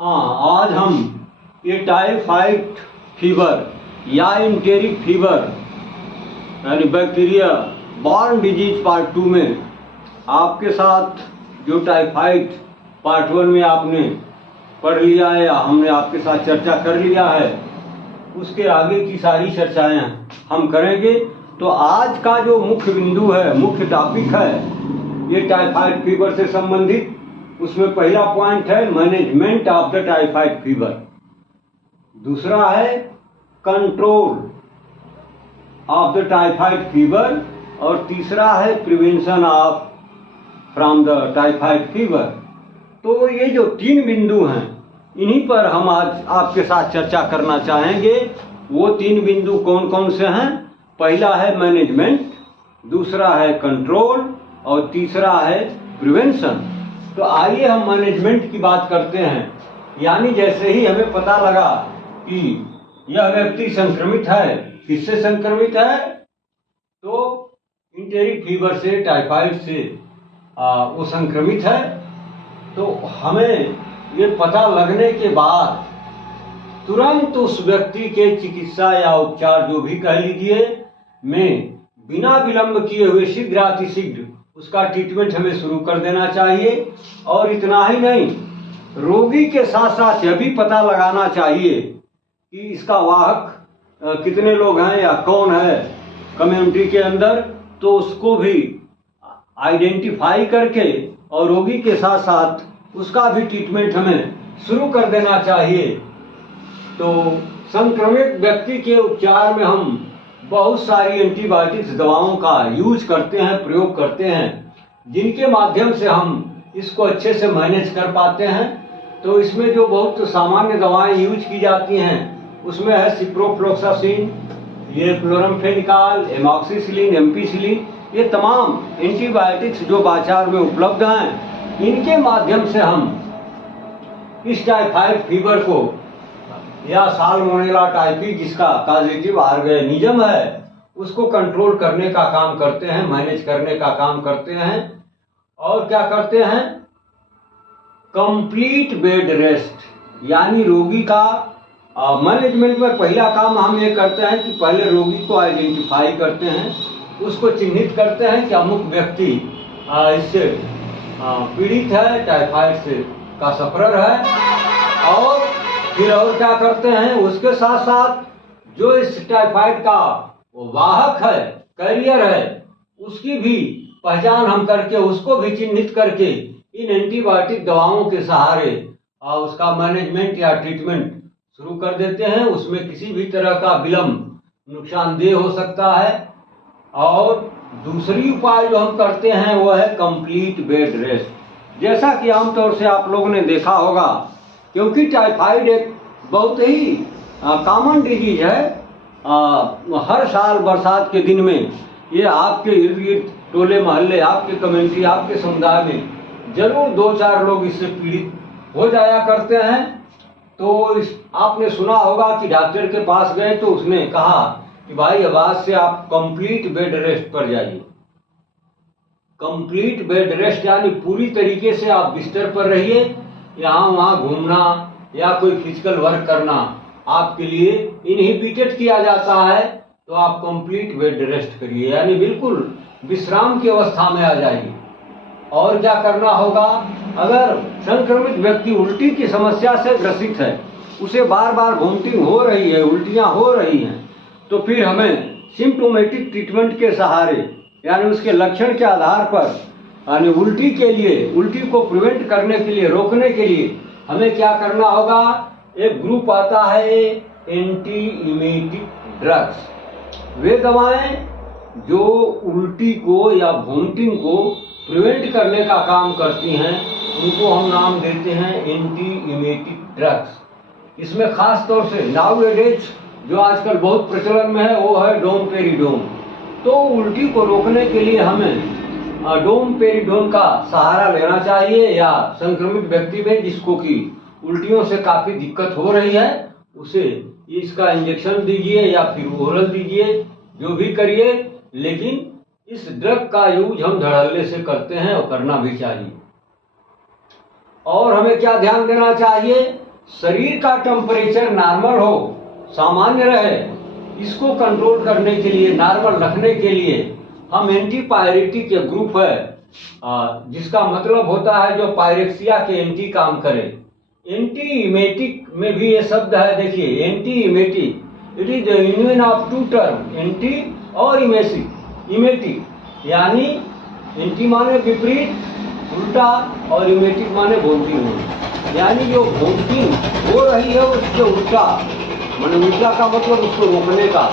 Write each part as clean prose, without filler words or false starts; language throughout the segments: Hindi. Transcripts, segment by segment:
हाँ, आज हम ये टाइफाइड फीवर या इंटेरिक फीवर यानी बैक्टीरिया बॉर्न डिजीज पार्ट 2 में आपके साथ जो टाइफाइड पार्ट 1 में आपने पढ़ लिया है या हमने आपके साथ चर्चा कर लिया है, उसके आगे की सारी चर्चाएं हम करेंगे। तो आज का जो मुख्य बिंदु है, मुख्य टॉपिक है ये टाइफाइड फीवर से संबंधित। उसमें पहला पॉइंट है management of the typhoid fever, दूसरा है control of the typhoid fever और तीसरा है prevention of from the typhoid fever. तो ये जो 3 बिंदु हैं, इन्हीं पर हम आज आपके साथ चर्चा करना चाहेंगे। वो 3 बिंदु कौन कौन से हैं? पहला है मैनेजमेंट, दूसरा है कंट्रोल और तीसरा है प्रिवेंशन। तो आइए हम मैनेजमेंट की बात करते हैं। यानी जैसे ही हमें पता लगा कि यह व्यक्ति संक्रमित है, किससे संक्रमित है? तो इंटेरिक फीवर से, टाइफाइड से वो संक्रमित है। तो हमें ये पता लगने के बाद तुरंत उस व्यक्ति के चिकित्सा या उपचार जो भी कह लीजिए में बिना विलंब किए हुए शीघ्रातिशीघ्र उसका ट्रीटमेंट हमें शुरू कर देना चाहिए। और इतना ही नहीं, रोगी के साथ साथ यह भी पता लगाना चाहिए कि इसका वाहक कितने लोग हैं या कौन है कम्युनिटी के अंदर, तो उसको भी आइडेंटिफाई करके और रोगी के साथ साथ उसका भी ट्रीटमेंट हमें शुरू कर देना चाहिए। तो संक्रमित व्यक्ति के उपचार में हम बहुत सारी एंटीबायोटिक्स दवाओं का यूज करते हैं, प्रयोग करते हैं, जिनके माध्यम से हम इसको अच्छे से मैनेज कर पाते हैं। तो इसमें जो बहुत सामान्य दवाएं यूज की जाती हैं उसमें है सिप्रोफ्लोक्सासिन, ये क्लोरामफेनिकॉल, एमॉक्सिसिलिन, एम्पिसिलिन, ये तमाम एंटीबायोटिक्स जो बाजार में उपलब्ध हैं, इनके माध्यम से हम इस टाइफाइड फीवर को या साल्मोनेला टाइफी जिसका कॉजेटिव ऑर्गेनिज्म है उसको कंट्रोल करने का काम करते हैं, मैनेज करने का काम करते हैं। और क्या करते हैं? कंप्लीट बेड रेस्ट, यानी रोगी का मैनेजमेंट में पहला काम हम ये करते हैं कि पहले रोगी को आइडेंटिफाई करते हैं, उसको चिन्हित करते हैं कि अमुक व्यक्ति इससे पीड़ित है, टाइफाइड से का सफरर है। और फिर और क्या करते हैं? उसके साथ साथ जो इस टाइफाइड का वाहक है, कैरियर है, उसकी भी पहचान हम करके उसको भी चिन्हित करके इन एंटीबायोटिक दवाओं के सहारे उसका मैनेजमेंट या ट्रीटमेंट शुरू कर देते हैं। उसमें किसी भी तरह का विलंब नुकसानदेह हो सकता है। और दूसरी उपाय जो हम करते हैं वो है कंप्लीट बेड रेस्ट। जैसा कि आमतौर से आप लोगों ने देखा होगा, क्योंकि टाइफाइड एक बहुत ही कॉमन डिजीज है, हर साल बरसात के दिन में ये आपके इर्द गिर्द टोले मोहल्ले, आपके कम्युनिटी, आपके समुदाय में जरूर 2-4 लोग इससे पीड़ित हो जाया करते हैं। तो आपने सुना होगा कि डॉक्टर के पास गए तो उसने कहा कि भाई अब आज से आप कंप्लीट बेड रेस्ट पर जाइए। कंप्लीट बेड रेस्ट यानी पूरी तरीके से आप बिस्तर पर रहिए, यहाँ वहाँ घूमना या कोई फिजिकल वर्क करना आपके लिए इनहिबिटेड किया जाता है। तो आप कंप्लीट बेड रेस्ट करिए, यानी बिल्कुल विश्राम की अवस्था में आ जाइए। और क्या करना होगा? अगर संक्रमित व्यक्ति उल्टी की समस्या से ग्रसित है, उसे बार बार वोमिटिंग हो रही है, उल्टियां हो रही हैं, तो फिर हमें सिम्प्टोमेटिक ट्रीटमेंट के सहारे यानी उसके लक्षण के आधार पर यानी उल्टी के लिए, उल्टी को प्रिवेंट करने के लिए, रोकने के लिए हमें क्या करना होगा? एक ग्रुप आता है एंटी इमेटिक ड्रग्स। वे दवाएं जो उल्टी को या वोमिटिंग को प्रिवेंट करने का काम करती हैं, उनको हम नाम देते हैं एंटी इमेटिक ड्रग्स। इसमें खास तौर से नाउएडेज जो आजकल बहुत प्रचलन में है वो है डोमपेरिडोन। तो उल्टी को रोकने के लिए हमें डोमपेरिडोन का सहारा लेना चाहिए, या संक्रमित व्यक्ति में जिसको कि उल्टियों से काफ़ी दिक्कत हो रही है उसे इसका इंजेक्शन दीजिए या फिर ओरल दीजिए, जो भी करिए। लेकिन इस ड्रग का यूज हम धड़ल्ले से करते हैं और करना भी चाहिए। और हमें क्या ध्यान देना चाहिए, शरीर का टेम्परेचर नॉर्मल हो, सामान्य रहे, इसको कंट्रोल करने के लिए, नॉर्मल रखने के लिए हम एंटीपायरेटिक के ग्रुप है, जिसका मतलब होता है जो पायरेक्सिया के एंटी काम करे। एंटी इमेटिक में भी ये शब्द है, देखिए anti emetic, it is the union of two term, anti और इमेटिक, यानी एंटी माने विपरीत उल्टा और इमेटिक माने वोमिटिंग होना, यानी जो वोमिटिंग हो रही है उसके उल्टा, माने उल्टा का मतलब उसको रोकने का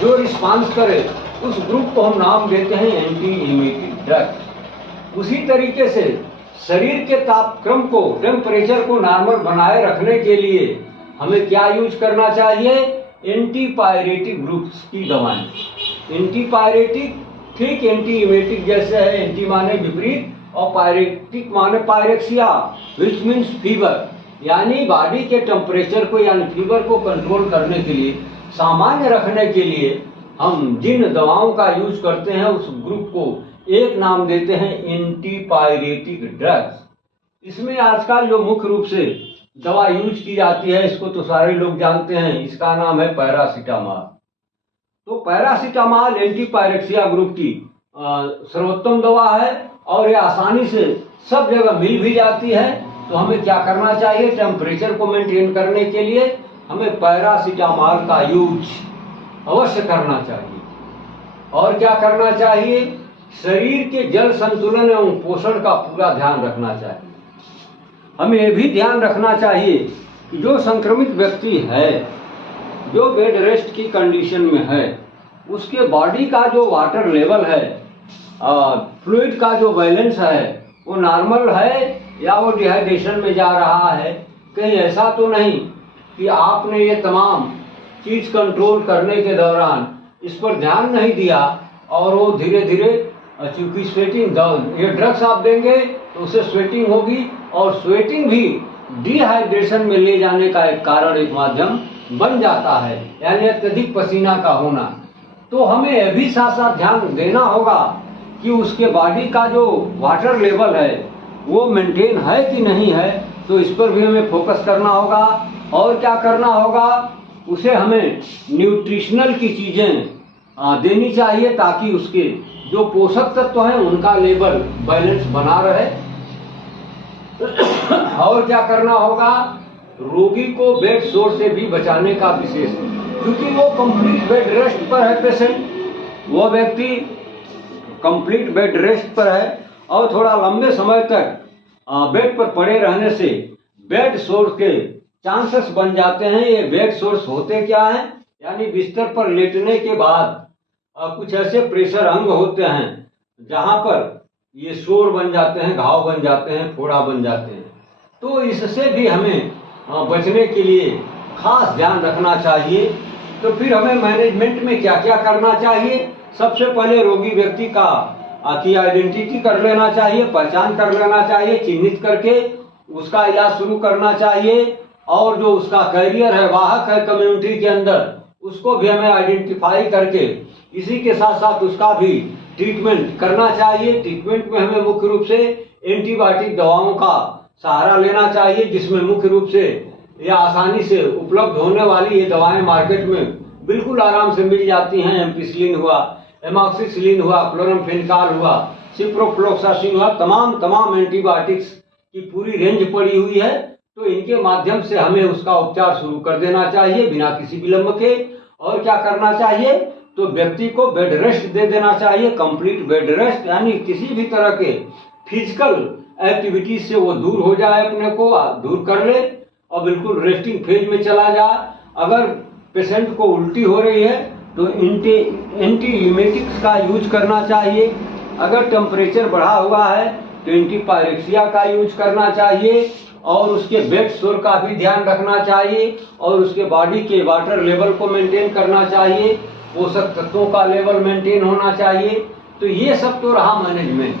जो रिस्पांस करे, उस ग्रुप को हम नाम देते हैं एंटी इमेटिक ड्रग। उसी तरीके से शरीर के तापक्रम को, टेम्परेचर को नॉर्मल बनाए रखने के लिए हमें क्या यूज करना चाहिए, एंटीपायरेटिक ग्रुप्स की दवाएं। एंटीपायरेटिक ठीक एंटी इमेटिक जैसे है, एंटी माने विपरीत और पायरेटिक माने पायरेक्सिया, विच मीन्स फीवर, यानी बॉडी के टेम्परेचर को यानी फीवर को कंट्रोल करने के लिए, सामान्य रखने के लिए हम जिन दवाओं का यूज करते हैं उस ग्रुप को एक नाम देते हैं एंटीपायरेटिक ड्रग्स। इसमें आजकल जो मुख्य रूप से दवा यूज की जाती है, इसको तो सारे लोग जानते हैं, इसका नाम है पैरासीटामॉल। तो पैरासीटामॉल एंटीपायरेक्सिया ग्रुप की सर्वोत्तम दवा है और ये आसानी से सब जगह मिल भी जाती है। तो हमें क्या करना चाहिए, टेम्परेचर को मेंटेन करने के लिए हमें पैरासीटामॉल का यूज अवश्य करना चाहिए। और क्या करना चाहिए, शरीर के जल संतुलन एवं पोषण का पूरा ध्यान रखना चाहिए। हमें यह भी ध्यान रखना चाहिए कि जो संक्रमित व्यक्ति है, जो बेड रेस्ट की कंडीशन में है, उसके बॉडी का जो वाटर लेवल है, फ्लूइड का जो बैलेंस है, वो नॉर्मल है या वो डिहाइड्रेशन में जा रहा है। कहीं ऐसा तो नहीं कि आपने ये तमाम चीज कंट्रोल करने के दौरान इस पर ध्यान नहीं दिया और वो धीरे धीरे, चूंकि स्वेटिंग, ये ड्रग्स आप देंगे तो उससे स्वेटिंग होगी और स्वेटिंग भी डिहाइड्रेशन में ले जाने का एक कारण, एक माध्यम बन जाता है, यानी अत्यधिक पसीना का होना। तो हमें यह भी साथ साथ ध्यान देना होगा कि उसके बॉडी का जो वाटर लेवल है वो मेंटेन है कि नहीं है, तो इस पर भी हमें फोकस करना होगा। और क्या करना होगा, उसे हमें न्यूट्रिशनल की चीजें देनी चाहिए ताकि उसके जो पोषक तत्व हैं उनका लेवल बैलेंस बना रहे। और क्या करना होगा, रोगी को बेड सोर से भी बचाने का विशेष, क्योंकि वो कंप्लीट बेड रेस्ट पर है पेशेंट, वो व्यक्ति कंप्लीट बेड रेस्ट पर है और थोड़ा लंबे समय तक बेड पर पड़े रहने से बेड सोर के चांसेस बन जाते हैं। ये बेड सोर्स होते क्या हैं, यानी बिस्तर पर लेटने के बाद कुछ ऐसे प्रेशर अंग होते हैं जहां पर ये सोर बन जाते हैं, घाव बन जाते हैं, फोड़ा बन जाते हैं। तो इससे भी हमें बचने के लिए खास ध्यान रखना चाहिए। तो फिर हमें मैनेजमेंट में क्या क्या करना चाहिए, सबसे पहले रोगी व्यक्ति का की आइडेंटिटी कर लेना चाहिए, पहचान कर लेना चाहिए, चिन्हित करके उसका इलाज शुरू करना चाहिए। और जो उसका कैरियर है, वाहक है कम्युनिटी के अंदर, उसको भी हमें आइडेंटिफाई करके इसी के साथ साथ उसका भी ट्रीटमेंट करना चाहिए। ट्रीटमेंट में हमें मुख्य रूप से एंटीबायोटिक दवाओं का सहारा लेना चाहिए, जिसमें मुख्य रूप से या आसानी से उपलब्ध होने वाली ये दवाएं मार्केट में बिल्कुल आराम से मिल जाती हैं। एम्पिसिलिन हुआ, एमॉक्सिसिलिन हुआ, क्लोरामफेनिकॉल हुआ, सिप्रोफ्लोक्सासिन हुआ, तमाम एंटीबायोटिक्स की पूरी रेंज पड़ी हुई है। तो इनके माध्यम से हमें उसका उपचार शुरू कर देना चाहिए बिना किसी विलंब के। और क्या करना चाहिए, तो व्यक्ति को बेड रेस्ट दे देना चाहिए, कंप्लीट बेड रेस्ट, यानी किसी भी तरह के फिजिकल एक्टिविटी से वो दूर हो जाए, अपने को दूर कर ले और बिल्कुल रेस्टिंग फेज में चला जाए। अगर पेशेंट को उल्टी हो रही है तो एंटी इमेटिक्स का यूज करना चाहिए। अगर टेम्परेचर बढ़ा हुआ है तो एंटीपायरेक्सिया का यूज करना चाहिए और उसके बेड सोर का भी ध्यान रखना चाहिए और उसके बॉडी के वाटर लेवल को मेंटेन करना चाहिए, पोषक तत्वों का लेवल मेंटेन होना चाहिए। तो ये सब तो रहा मैनेजमेंट।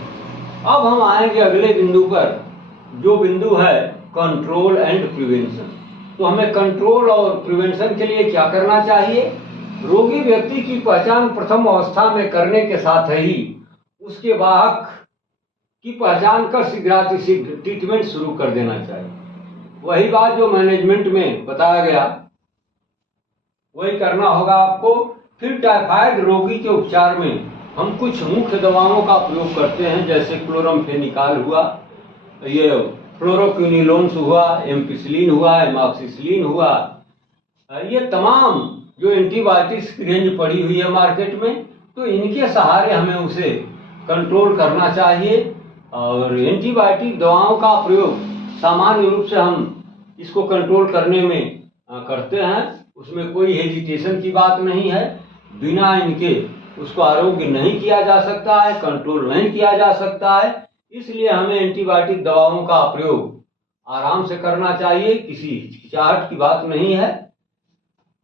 अब हम आएंगे अगले बिंदु पर, जो बिंदु है कंट्रोल एंड प्रिवेंशन। तो हमें कंट्रोल और प्रिवेंशन के लिए क्या करना चाहिए, रोगी व्यक्ति की पहचान प्रथम अवस्था में करने के साथ ही उसके वाहक की पहचान कर शीघ्रातिशीघ्र ट्रीटमेंट शुरू कर देना चाहिए। वही बात जो मैनेजमेंट में बताया गया वही करना होगा आपको। फिर टाइफाइड रोगी के उपचार में हम कुछ मुख्य दवाओं का प्रयोग करते हैं, जैसे क्लोरमफेनिकाल हुआ, ये फ्लोरोक्विनिलोन्स हुआ, एम्पिसिलिन हुआ, एमॉक्सिसिलिन हुआ। ये तमाम जो एंटीबायोटिक्स की रेंज पड़ी हुई है मार्केट में, तो इनके सहारे हमें उसे कंट्रोल करना चाहिए। और एंटीबायोटिक दवाओं का प्रयोग सामान्य रूप से हम इसको कंट्रोल करने में करते हैं, उसमें कोई हेजिटेशन की बात नहीं है। बिना इनके उसको आरोग्य नहीं किया जा सकता है, कंट्रोल नहीं किया जा सकता है। इसलिए हमें एंटीबायोटिक दवाओं का प्रयोग आराम से करना चाहिए, किसी हिचकिचाहट की बात नहीं है।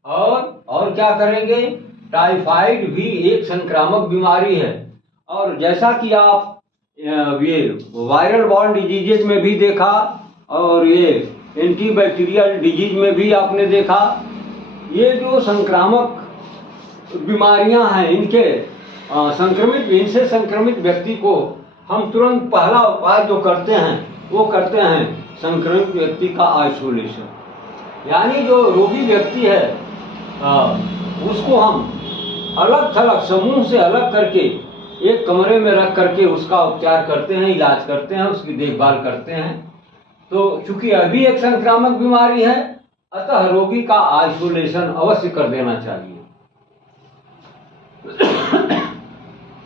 और क्या करेंगे, टाइफाइड भी एक संक्रामक बीमारी है, और जैसा कि आप ये वायरल बॉर्न डिजीजेज में भी देखा और ये एंटीबैक्टीरियल डिजीज में भी आपने देखा, ये जो संक्रामक बीमारियां हैं इनके इनसे संक्रमित व्यक्ति को हम तुरंत पहला उपाय जो करते हैं वो करते हैं संक्रमित व्यक्ति का आइसोलेशन। यानी जो रोगी व्यक्ति है उसको हम अलग थलग समूह से अलग करके एक कमरे में रख करके उसका उपचार करते हैं, इलाज करते हैं, उसकी देखभाल करते हैं। तो चूंकि अभी एक संक्रामक बीमारी है, अतः रोगी का आइसोलेशन अवश्य कर देना चाहिए।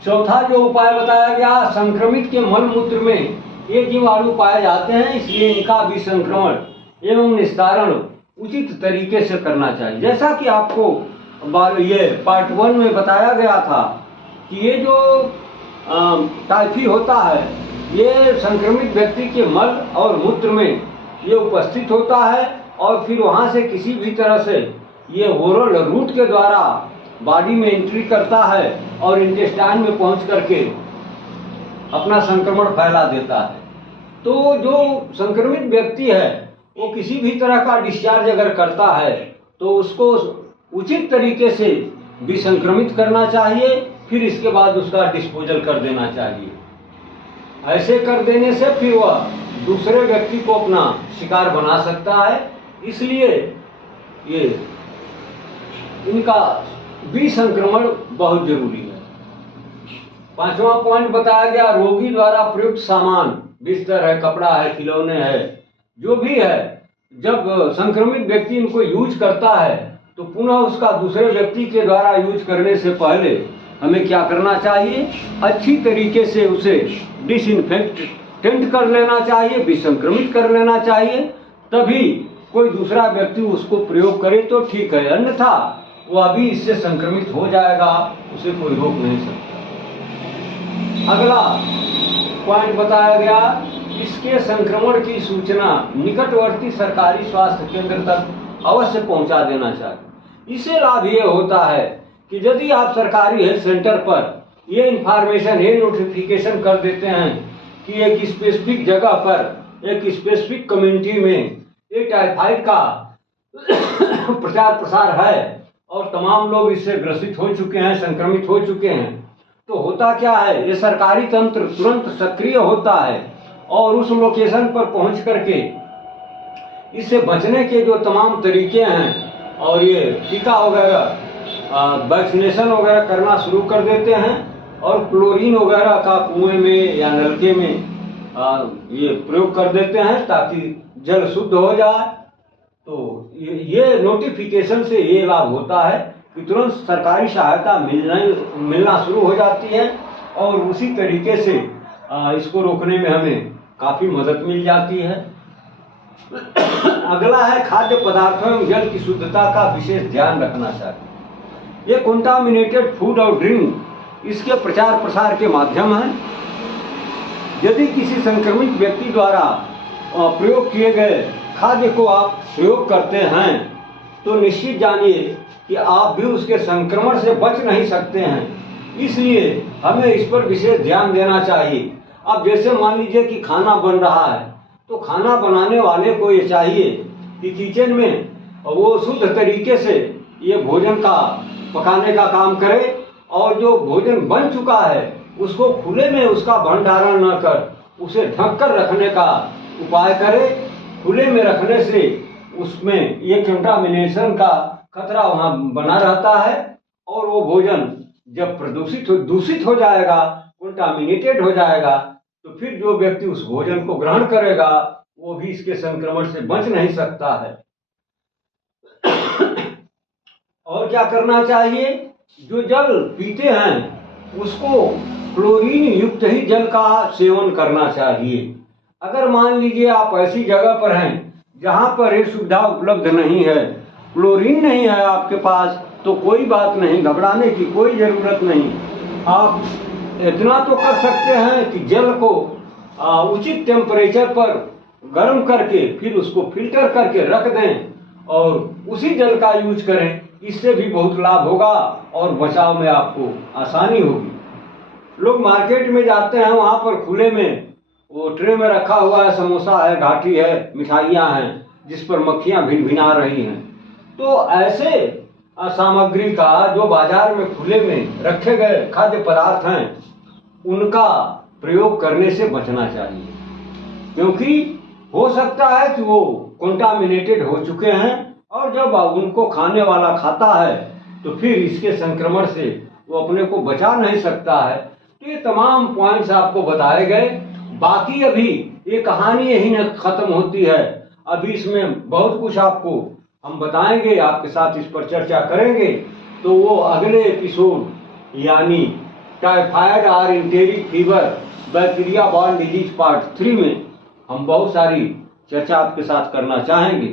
चौथा जो उपाय बताया गया, संक्रमित के मल मूत्र में ये जीवाणु पाए जाते हैं, इसलिए इनका विसंक्रमण एवं निस्तारण उचित तरीके से करना चाहिए। जैसा कि आपको ये पार्ट 1 में बताया गया था कि ये जो टाइफी होता है ये संक्रमित व्यक्ति के मल और मूत्र में ये उपस्थित होता है, और फिर वहाँ से किसी भी तरह से ये ओरल रूट के द्वारा बॉडी में एंट्री करता है और इंटेस्टाइन में पहुंच करके अपना संक्रमण फैला देता है। तो जो संक्रमित व्यक्ति है वो किसी भी तरह का डिस्चार्ज अगर करता है तो उसको उचित तरीके से विसंक्रमित करना चाहिए, फिर इसके बाद उसका डिस्पोजल कर देना चाहिए। ऐसे कर देने से फिर वह दूसरे व्यक्ति को अपना शिकार बना सकता है, इसलिए ये इनका विसंक्रमण बहुत जरूरी है। 5वां पॉइंट बताया गया, रोगी द्वारा प्रयुक्त सामान, बिस्तर है, कपड़ा है, खिलौने है, जो भी है, जब संक्रमित व्यक्ति इनको यूज करता है तो पुनः उसका दूसरे व्यक्ति के द्वारा यूज करने से पहले हमें क्या करना चाहिए, अच्छी तरीके से उसे डिसइंफेक्टेंट कर लेना चाहिए, विसंक्रमित कर लेना चाहिए, तभी कोई दूसरा व्यक्ति उसको प्रयोग करे तो ठीक है, अन्यथा वो अभी इससे संक्रमित हो जाएगा, उसे कोई रोक नहीं सकता। अगला पॉइंट बताया गया, इसके संक्रमण की सूचना निकटवर्ती सरकारी स्वास्थ्य केंद्र तक अवश्य पहुंचा देना चाहिए। इससे लाभ ये होता है कि यदि आप सरकारी हेल्थ सेंटर पर ये इंफॉर्मेशन, ये नोटिफिकेशन कर देते हैं कि एक स्पेसिफिक जगह पर, एक स्पेसिफिक कम्युनिटी में ये टाइफाइड का प्रचार प्रसार है और तमाम लोग इससे ग्रसित हो चुके हैं, संक्रमित हो चुके हैं, तो होता क्या है, ये सरकारी तंत्र तुरंत सक्रिय होता है और उस लोकेशन पर पहुंच करके इससे बचने के जो तमाम तरीके हैं और ये टीका वगैरह, वैक्सीनेशन वगैरह करना शुरू कर देते हैं, और क्लोरीन वगैरह का कुएं में या नलके में ये प्रयोग कर देते हैं ताकि जल शुद्ध हो जाए। तो ये नोटिफिकेशन से ये लाभ होता है कि तुरंत सरकारी सहायता मिलना शुरू हो जाती है और उसी तरीके से इसको रोकने में हमें काफी मदद मिल जाती है। अगला है, खाद्य पदार्थों एवं जल की शुद्धता का विशेष ध्यान रखना चाहिए। ये कंटामिनेटेड फूड और ड्रिंक इसके प्रचार प्रसार के माध्यम हैं। यदि किसी संक्रमित व्यक्ति द्वारा प्रयोग किए गए खाद्य को आप प्रयोग करते हैं तो निश्चित जानिए कि आप भी उसके संक्रमण से बच नहीं सकते हैं, इसलिए हमें इस पर विशेष ध्यान देना चाहिए। अब जैसे मान लीजिए कि खाना बन रहा है तो खाना बनाने वाले को ये चाहिए कि किचन में वो शुद्ध तरीके से ये भोजन का पकाने का काम करे, और जो भोजन बन चुका है उसको खुले में उसका भंडारण न कर उसे ढक कर रखने का उपाय करें। खुले में रखने से उसमें ये कंटामिनेशन का खतरा वहाँ बना रहता है और वो भोजन जब दूषित हो जाएगा, कंटामिनेटेड हो जाएगा, तो फिर जो व्यक्ति उस भोजन को ग्रहण करेगा वो भी इसके संक्रमण से बच नहीं सकता है। और क्या करना चाहिए? जो जल पीते हैं उसको क्लोरीन युक्त ही जल का सेवन करना चाहिए। अगर मान लीजिए आप ऐसी जगह पर हैं जहां पर ये सुविधा उपलब्ध नहीं है, क्लोरीन नहीं है आपके पास, तो कोई बात नहीं, घबराने की कोई जरूरत नहीं। आप इतना तो कर सकते हैं कि जल को उचित टेम्परेचर पर गर्म करके फिर उसको फिल्टर करके रख दें और उसी जल का यूज करें। इससे भी बहुत लाभ होगा और बचाव में आपको आसानी होगी। लोग मार्केट में जाते हैं, वहाँ पर खुले में वो ट्रे में रखा हुआ है, समोसा है, घाटी है, मिठाइयाँ हैं जिस पर मक्खियाँ भिनभिना रही हैं। तो ऐसे सामग्री का जो बाजार में खुले में रखे गए खाद्य पदार्थ हैं उनका प्रयोग करने से बचना चाहिए, क्योंकि हो सकता है कि वो कंटामिनेटेड हो चुके हैं और जब उनको खाने वाला खाता है तो फिर इसके संक्रमण से वो अपने को बचा नहीं सकता है। तो ये तमाम पॉइंट्स आपको बताए गए। बाकी अभी ये कहानी यही न खत्म होती है, अभी इसमें बहुत कुछ आपको हम बताएंगे, आपके साथ इस पर चर्चा करेंगे। तो वो अगले एपिसोड यानी टाइफाइड और enteric fever bacteria borne disease part 3 में हम बहुत सारी चर्चा आपके साथ करना चाहेंगे।